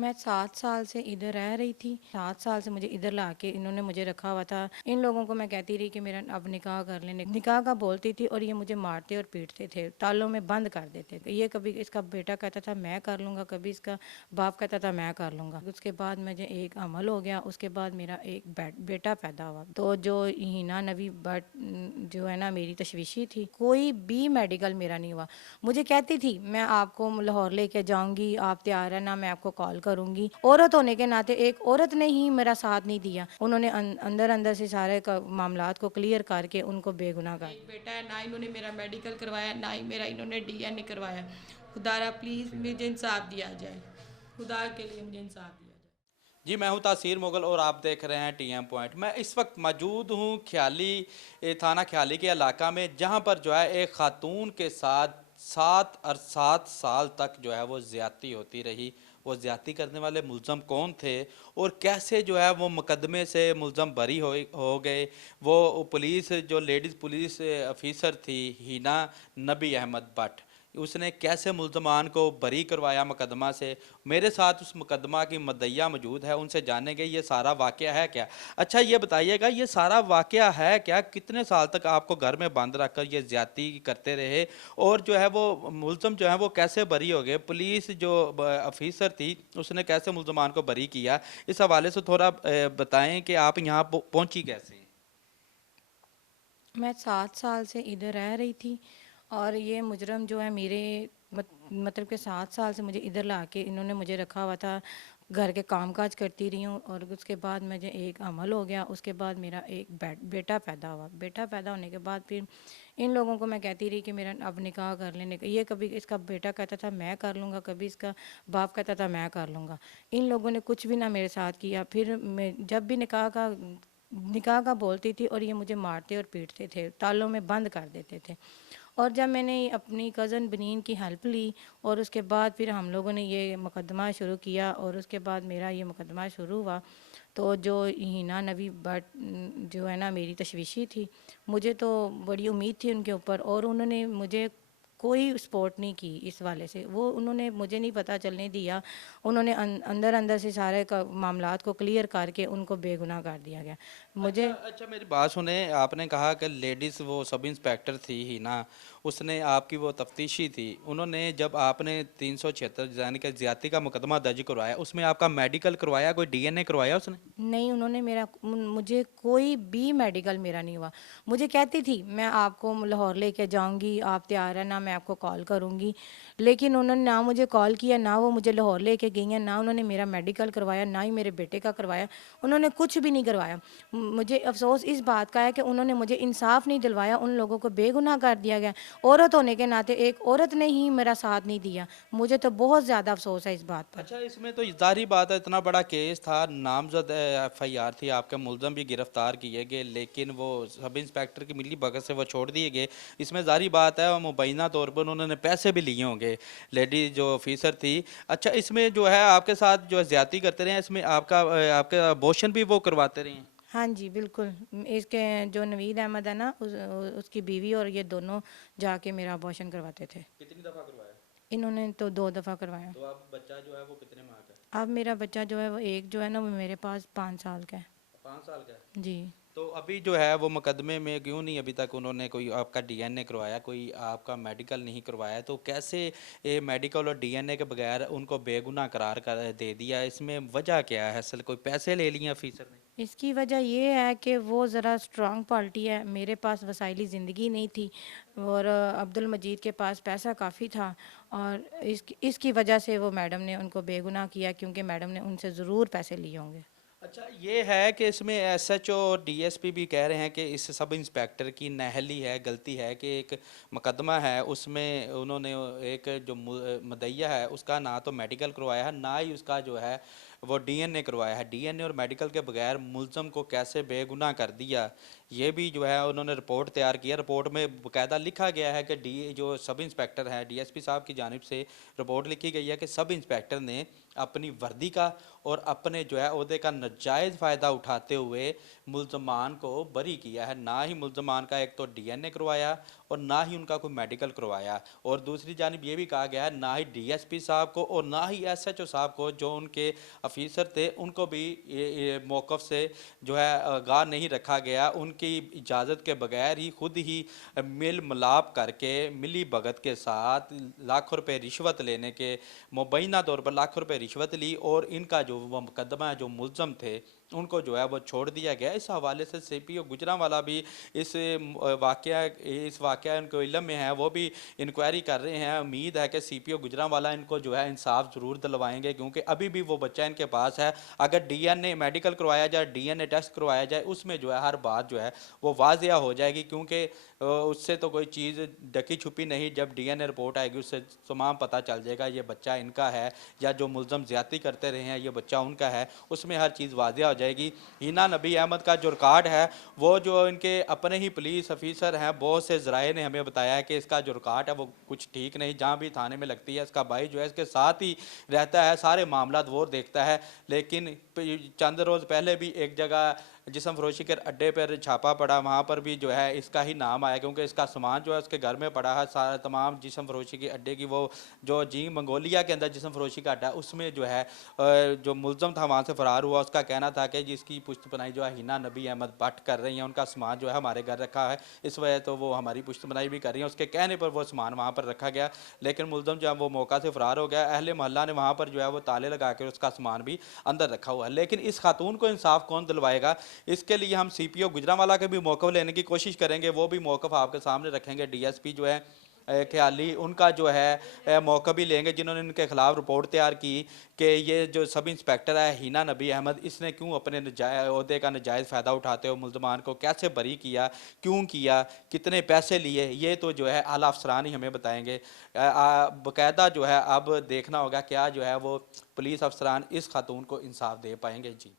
मैं 7 साल से इधर रह रही थी। 7 साल से मुझे इधर ला के इन्होंने मुझे रखा हुआ था। इन लोगों को मैं कहती रही कि मेरा अब निकाह कर लें। निकाह का बोलती थी और ये मुझे मारते और पीटते थे, तालों में बंद कर देते थे। ये कभी इसका बेटा कहता था मैं कर लूँगा, कभी इसका बाप कहता था मैं कर लूँगा। उसके बाद मुझे एक अमल हो गया, उसके बाद मेरा एक बेटा पैदा हुआ। तो जो हिना नवी बट जो है ना मेरी तशवीशी थी, कोई भी मेडिकल मेरा नहीं हुआ। मुझे कहती थी मैं आपको लाहौर लेके जाऊंगी, आप तैयार है ना, मैं आपको कॉल करूंगी। औरत होने के नाते एक औरत ने ही मेरा साथ नहीं दिया। उन्होंने अंदर अंदर से सारे मामलात को क्लियर करके उनको बेगुनाह कर एक बेटा है, ना इन्होंने मेरा मेडिकल करवाया, ना ही मेरा इन्होंने डीएनए करवाया। खुदारा प्लीज़ मुझे इंसाफ दिया जाए, खुदा के लिए मुझे इंसाफ दिया जाए। जी, मैं हूं तासीर मुगल और आप देख रहे हैं टीएम पॉइंट। मैं इस वक्त मौजूद हूं ख्याली थाना ख्याली के इलाका में, जहां पर जो है एक खातून के साथ 7 साल तक जो है वो ज़्यादती होती रही। वो ज़्यादती करने वाले मुलज़म कौन थे और कैसे जो है वो मुकदमे से मुलज़म बरी हो गए। वो पुलिस जो लेडीज़ पुलिस ऑफिसर थी हिना नबी अहमद बट, उसने कैसे मुल्ज़मान को बरी करवाया मुकदमा से। मेरे साथ उस मुकदमा की मदइया मौजूद है, उनसे जानेंगे ये सारा वाक़या है क्या। अच्छा ये बताइएगा, ये सारा वाक़या है क्या, कितने साल तक आपको घर में बंद रख कर ये ज़्यादती करते रहे और जो है वो मुल्ज़म जो है वो कैसे बरी हो गए, पुलिस जो ऑफिसर थी उसने कैसे मुल्ज़मान को बरी किया। इस हवाले से थोड़ा बताएं कि आप यहाँ पहुँची कैसे। मैं 7 साल से इधर रह रही थी और ये मुजरम जो है मेरे मतलब कि 7 साल से मुझे इधर ला के इन्होंने मुझे रखा हुआ था। घर के कामकाज करती रही हूँ और उसके बाद मुझे एक अमल हो गया। उसके बाद मेरा एक बेटा पैदा हुआ। बेटा पैदा होने के बाद फिर इन लोगों को मैं कहती रही कि मेरा अब निकाह कर लेने का। ये कभी इसका बेटा कहता था मैं कर लूँगा, कभी इसका बाप कहता था मैं कर लूँगा। इन लोगों ने कुछ भी ना मेरे साथ किया। फिर मैं जब भी निकाह का बोलती थी और ये मुझे मारते और पीटते थे, तालों में बंद कर देते थे। और जब मैंने अपनी कज़न बनीन की हेल्प ली और उसके बाद फिर हम लोगों ने ये मुकदमा शुरू किया और उसके बाद मेरा ये मुकदमा शुरू हुआ। तो जो हिना नवी बट जो है ना मेरी तशवीशी थी, मुझे तो बड़ी उम्मीद थी उनके ऊपर और उन्होंने मुझे कोई सपोर्ट नहीं की इस वाले से। वो उन्होंने मुझे नहीं पता चलने दिया। उन्होंने अंदर अंदर से सारे मामलात को क्लियर करके उनको बेगुनाह कर दिया गया। अच्छा मुझे अच्छा, मेरी बात सुने। आपने कहा कि लेडीज़ वो सब इंस्पेक्टर थी ही ना, उसने आपकी वो तफ्तीशी थी, उन्होंने जब आपने 376 यानी कि ज्यादती का मुकदमा दर्ज करवाया उसमें आपका मेडिकल करवाया, कोई डीएनए करवाया उसने। नहीं, उन्होंने मुझे कोई भी मेडिकल मेरा नहीं हुआ। मुझे कहती थी मैं आपको लाहौर लेके जाऊंगी, आप तैयार है ना, मैं आपको कॉल करूंगी। लेकिन उन्होंने ना मुझे कॉल किया, ना वो मुझे लाहौर लेके गई हैं, ना उन्होंने मेरा मेडिकल करवाया, ना ही मेरे बेटे का करवाया। उन्होंने कुछ भी नहीं करवाया। मुझे अफसोस इस बात का है कि उन्होंने मुझे इंसाफ नहीं दिलवाया, उन लोगों को बेगुनाह कर दिया गया। औरत होने के नाते एक औरत ने ही मेरा साथ नहीं दिया। मुझे तो बहुत ज़्यादा अफसोस है इस बात पर। अच्छा, इसमें तो ज़ाहिर बात है, इतना बड़ा केस था, नामजद एफआईआर थी, आपके मुलजम भी गिरफ्तार किए गए, लेकिन वो सब इंस्पेक्टर की मिली भगत से वो छोड़ दिए गए। इसमें ज़ाहिर बात है मुबैना तौर पर उन्होंने पैसे भी लिए होंगे, लेडी जो ऑफिसर थी। अच्छा, इसमें जो है आपके साथ जो है ज्यादती करते रहे, इसमें आपका अबॉर्शन भी वो करवाते रहे हैं। हाँ जी, बिल्कुल। इसके जो नवीद अहमद है ना, उसकी बीवी और ये दोनों जाके मेरा अबॉर्शन करवाते थे। कितनी दफ़ा करवाया। इन्होंने तो 2 दफ़ा करवाया। तो अब बच्चा जो है वो कितने माह का अब मेरा बच्चा जो है वो एक जो है ना वो मेरे पास 5 साल का है। है, 5 साल का है। जी। तो अभी जो है वो मुकदमे में क्यों नहीं अभी तक उन्होंने कोई आपका डीएनए करवाया, कोई आपका मेडिकल नहीं करवाया, तो कैसे ये मेडिकल और डीएनए के बगैर उनको बेगुनाह करार कर दे दिया, इसमें वजह क्या है, असल कोई पैसे ले लिए ऑफिसर ने। इसकी वजह ये है कि वो ज़रा स्ट्रांग पार्टी है, मेरे पास वसाइली ज़िंदगी नहीं थी और अब्दुल मजीद के पास पैसा काफ़ी था। और इसकी वजह से वो मैडम ने उनको बेगुनाह किया, क्योंकि मैडम ने उनसे ज़रूर पैसे लिए होंगे। अच्छा ये है कि इसमें एसएचओ और डीएसपी भी कह रहे हैं कि इस सब इंस्पेक्टर की नाअहली है, गलती है कि एक मुकदमा है उसमें उन्होंने एक जो मदइया है उसका ना तो मेडिकल करवाया है, ना ही उसका जो है वो डीएनए करवाया है। डीएनए और मेडिकल के बगैर मुलज़म को कैसे बेगुनाह कर दिया, ये भी जो है उन्होंने रिपोर्ट तैयार किया। रिपोर्ट में बाकायदा लिखा गया है कि डी जो सब इंस्पेक्टर हैं, डीएसपी साहब की जानिब से रिपोर्ट लिखी गई है कि सब इंस्पेक्टर ने अपनी वर्दी का और अपने जो है ओहदे का नाजायज़ फ़ायदा उठाते हुए मुल्ज़मान को बरी किया है। ना ही मुल्ज़मान का एक तो डीएनए करवाया और ना ही उनका कोई मेडिकल करवाया, और दूसरी जानिब ये भी कहा गया है ना ही डीएसपी साहब को और ना ही एसएचओ साहब को जो उनके अफीसर थे उनको भी ये मौक़िफ़ से जो है आगाह नहीं रखा गया। उनकी इजाज़त के बगैर ही खुद ही मिल मिलाप करके मिली भगत के साथ लाखों रुपए रिश्वत लेने के मुबैना तौर पर लाखों रुपए रिश्वत ली, और इनका जो वो मुकदमा है, जो मुलज़म थे उनको जो है वो छोड़ दिया गया। इस हवाले से सीपीओ गुजरांवाला भी इस वाक़या इनको इल्म में है, वो भी इंक्वायरी कर रहे हैं। उम्मीद है कि सीपीओ गुजरांवाला इनको जो है इंसाफ ज़रूर दिलवाएंगे, क्योंकि अभी भी वो बच्चा इनके पास है। अगर डीएनए मेडिकल करवाया जाए, डीएनए टेस्ट करवाया जाए, उसमें जो है हर बात जो है वो वाज़िया हो जाएगी, क्योंकि उससे तो कोई चीज़ ढकी छुपी नहीं। जब डीएनए रिपोर्ट आएगी उससे तमाम पता चल जाएगा ये बच्चा इनका है या जो मुलज़म ज़्यादती करते रहे हैं ये बच्चा उनका है, उसमें हर चीज़ वाज़िया हो जाएगी। हिना नबी अहमद का जो रिकॉर्ड है, वो जो इनके अपने ही पुलिस ऑफिसर हैं, बहुत से ज़राए ने हमें बताया है कि इसका जो रिकॉर्ड है वो कुछ ठीक नहीं। जहाँ भी थाने में लगती है इसका भाई जो है इसके साथ ही रहता है, सारे मामला वो देखता है। लेकिन चंद रोज़ पहले भी एक जगह जिस्म फरोशी के अड्डे पर छापा पड़ा, वहाँ पर भी जो है इसका ही नाम आया, क्योंकि इसका सामान जो है उसके घर में पड़ा है। सारा तमाम जिस्म फरोशी के अड्डे की वो जो जी मंगोलिया के अंदर जिस्म फरोशी का अड्डा, उसमें जो है जो मुलज़म था वहाँ से फ़रार हुआ। उसका कहना था कि जिसकी पुश्तपनाही जो है हिना नबी अहमद भट्ट कर रही हैं, उनका सामान जो है हमारे घर रखा है, इस वजह तो वो हमारी पुश्तपनाही भी कर रही हैं। उसके कहने पर वो सामान वहाँ पर रखा गया, लेकिन मुलज़म जो है वो मौका से फ़रार हो गया। अहले मोहल्ला ने वहाँ पर जो है वो ताले लगा कर उसका सामान भी अंदर रखा हुआ है। लेकिन इस खातून को इंसाफ कौन दिलवाएगा? इसके लिए हम सीपीओ गुजरांवाला के भी मौक़िफ़ लेने की कोशिश करेंगे, वो भी मौक़िफ़ आपके सामने रखेंगे। डीएसपी जो है ख्याली, उनका जो है मौक़िफ़ भी लेंगे, जिन्होंने इनके ख़िलाफ़ रिपोर्ट तैयार की कि ये जो सब इंस्पेक्टर है हिना नबी अहमद, इसने क्यों अपने ओहदे का नाजायज़ फ़ायदा उठाते हुए मुल्ज़मान को कैसे बरी किया, क्यों किया, कितने पैसे लिए, ये तो जो है आला अफसरान ही हमें बताएंगे। बाकायदा जो है अब देखना होगा क्या जो है वो पुलिस अफसरान इस खातून को इंसाफ दे पाएंगे। जी।